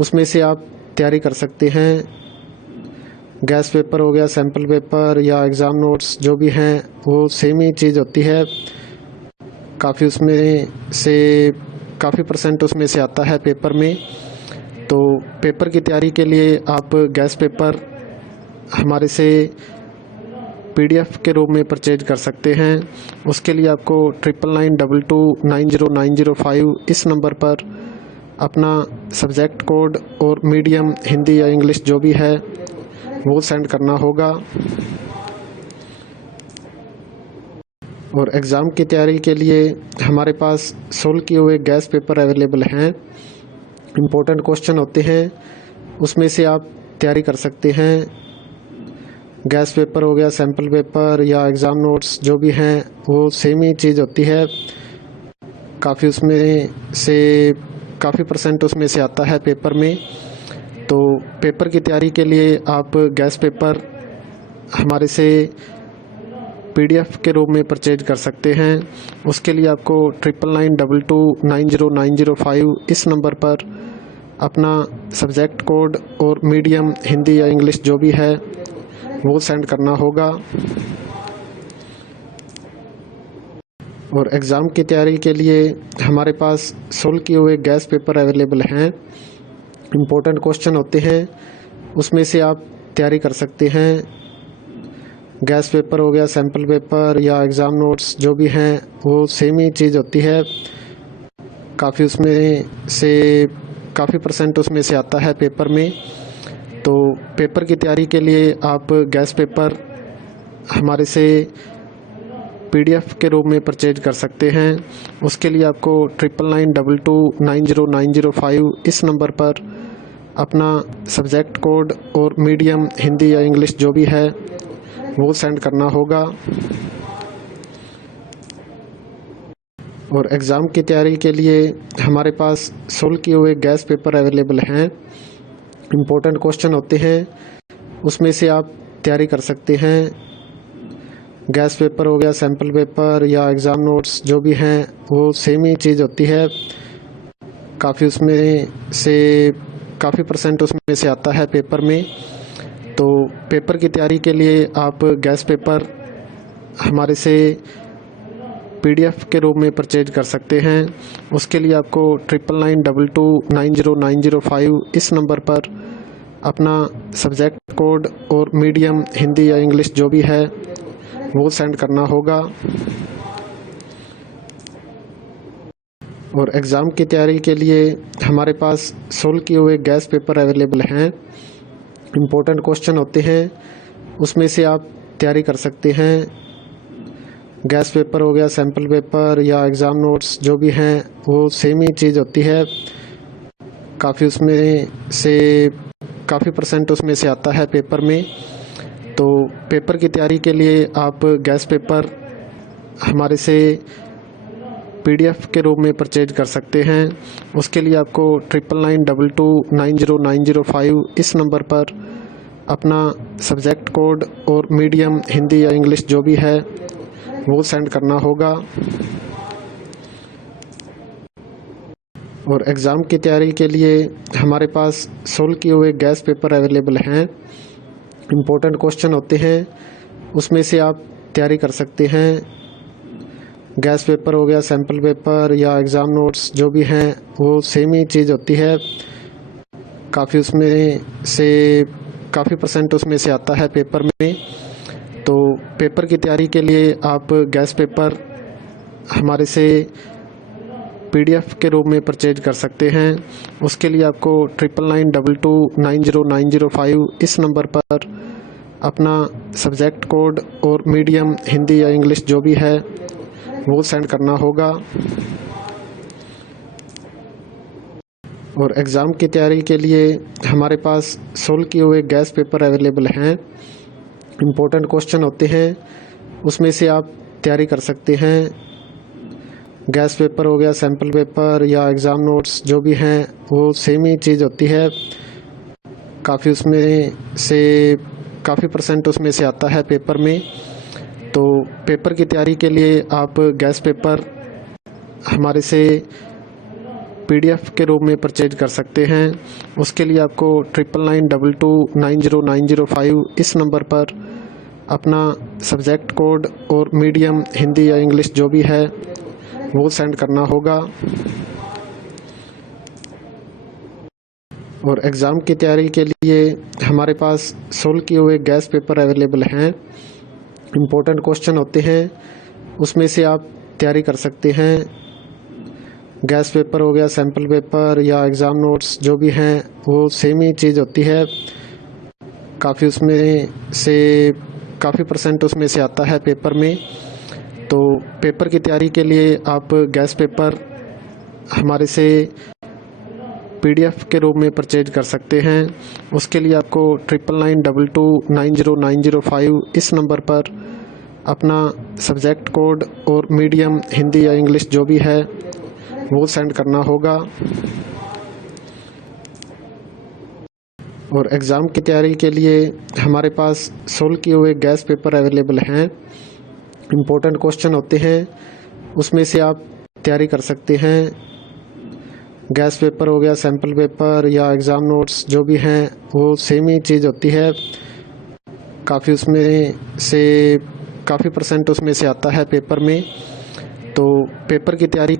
उसमें से आप तैयारी कर सकते हैं। गैस पेपर हो गया, सैम्पल पेपर या एग्ज़ाम नोट्स जो भी हैं वो सेम ही चीज़ होती है। काफ़ी उसमें से काफ़ी परसेंट उसमें से आता है पेपर में। तो पेपर की तैयारी के लिए आप गैस पेपर हमारे से PDF के रूप में परचेज कर सकते हैं। उसके लिए आपको 9992290905 इस नंबर पर अपना सब्जेक्ट कोड और मीडियम हिंदी या इंग्लिश जो भी है वो सेंड करना होगा। और एग्ज़ाम की तैयारी के लिए हमारे पास सोल्व किए हुए गैस पेपर अवेलेबल हैं। इम्पोर्टेंट क्वेश्चन होते हैं, उसमें से आप तैयारी कर सकते हैं। गैस पेपर हो गया, सैम्पल पेपर या एग्ज़ाम नोट्स जो भी हैं वो सेम ही चीज़ होती है। काफ़ी उसमें से काफ़ी परसेंट उसमें से आता है पेपर में। तो पेपर की तैयारी के लिए आप गैस पेपर हमारे से PDF के रूप में परचेज कर सकते हैं। उसके लिए आपको 9992290905 इस नंबर पर अपना सब्जेक्ट कोड और मीडियम हिंदी या इंग्लिश जो भी है वो सेंड करना होगा। और एग्ज़ाम की तैयारी के लिए हमारे पास सोल्व किए हुए गैस पेपर अवेलेबल हैं। इम्पोर्टेंट क्वेश्चन होते हैं, उसमें से आप तैयारी कर सकते हैं। गैस पेपर हो गया, सैम्पल पेपर या एग्ज़ाम नोट्स जो भी हैं वो सेम ही चीज़ होती है। काफ़ी उसमें से काफ़ी परसेंट उसमें से आता है पेपर में। तो पेपर की तैयारी के लिए आप गैस पेपर हमारे से PDF के रूप में परचेज कर सकते हैं। उसके लिए आपको 9992290905 इस नंबर पर अपना सब्जेक्ट कोड और मीडियम हिंदी या इंग्लिश जो भी है वो सेंड करना होगा। और एग्ज़ाम की तैयारी के लिए हमारे पास सोल्व किए हुए गैस पेपर अवेलेबल हैं। इम्पोर्टेंट क्वेश्चन होते हैं, उसमें से आप तैयारी कर सकते हैं। गैस पेपर हो गया, सैम्पल पेपर या एग्ज़ाम नोट्स जो भी हैं वो सेम ही चीज़ होती है। काफ़ी उसमें से काफ़ी परसेंट उसमें से आता है पेपर में। तो पेपर की तैयारी के लिए आप गैस पेपर हमारे से PDF के रूप में परचेज कर सकते हैं। उसके लिए आपको 9992290905 इस नंबर पर अपना सब्जेक्ट कोड और मीडियम हिंदी या इंग्लिश जो भी है वो सेंड करना होगा। और एग्ज़ाम की तैयारी के लिए हमारे पास सोल्व किए हुए गैस पेपर अवेलेबल हैं। इम्पोर्टेंट क्वेश्चन होते हैं, उसमें से आप तैयारी कर सकते हैं। गैस पेपर हो गया, सैम्पल पेपर या एग्ज़ाम नोट्स जो भी हैं वो सेम ही चीज़ होती है। काफ़ी उसमें से काफ़ी परसेंट उसमें से आता है पेपर में। तो पेपर की तैयारी के लिए आप गैस पेपर हमारे से PDF के रूप में परचेज कर सकते हैं। उसके लिए आपको 9992290905 इस नंबर पर अपना सब्जेक्ट कोड और मीडियम हिंदी या इंग्लिश जो भी है वो सेंड करना होगा। और एग्ज़ाम की तैयारी के लिए हमारे पास सोल्व किए हुए गैस पेपर अवेलेबल हैं। इम्पोर्टेंट क्वेश्चन होते हैं, उसमें से आप तैयारी कर सकते हैं। गैस पेपर हो गया, सैम्पल पेपर या एग्ज़ाम नोट्स जो भी हैं वो सेम ही चीज़ होती है। काफ़ी उसमें से काफ़ी परसेंट उसमें से आता है पेपर में। तो पेपर की तैयारी के लिए आप गैस पेपर हमारे से PDF के रूप में परचेज कर सकते हैं। उसके लिए आपको 9992290905 इस नंबर पर अपना सब्जेक्ट कोड और मीडियम हिंदी या इंग्लिश जो भी है वो सेंड करना होगा। और एग्ज़ाम की तैयारी के लिए हमारे पास सोल्व किए हुए गैस पेपर अवेलेबल हैं। इम्पोर्टेंट क्वेश्चन होते हैं, उसमें से आप तैयारी कर सकते हैं। गैस पेपर हो गया, सैम्पल पेपर या एग्ज़ाम नोट्स जो भी हैं वो सेम ही चीज़ होती है। काफ़ी उसमें से काफ़ी परसेंट उसमें से आता है पेपर में। तो पेपर की तैयारी के लिए आप गैस पेपर हमारे से PDF के रूप में परचेज कर सकते हैं। उसके लिए आपको 9992290905 इस नंबर पर अपना सब्जेक्ट कोड और मीडियम हिंदी या इंग्लिश जो भी है वो सेंड करना होगा। और एग्ज़ाम की तैयारी के लिए हमारे पास सोल्व किए हुए गैस पेपर अवेलेबल हैं। इम्पोर्टेंट क्वेश्चन होते हैं, उसमें से आप तैयारी कर सकते हैं। गैस पेपर हो गया, सैम्पल पेपर या एग्ज़ाम नोट्स जो भी हैं वो सेम ही चीज़ होती है। काफ़ी उसमें से काफ़ी % उसमें से आता है पेपर में। तो पेपर की तैयारी के लिए आप गैस पेपर हमारे से PDF के रूप में परचेज कर सकते हैं। उसके लिए आपको 9992290905 इस नंबर पर अपना सब्जेक्ट कोड और मीडियम हिंदी या इंग्लिश जो भी है वो सेंड करना होगा। और एग्ज़ाम की तैयारी के लिए हमारे पास सोल्व किए हुए गैस पेपर अवेलेबल हैं। इम्पोर्टेंट क्वेश्चन होते हैं, उसमें से आप तैयारी कर सकते हैं। गैस पेपर हो गया, सैम्पल पेपर या एग्ज़ाम नोट्स जो भी हैं वो सेम ही चीज़ होती है। काफ़ी उसमें से काफ़ी % उसमें से आता है पेपर में। तो पेपर की तैयारी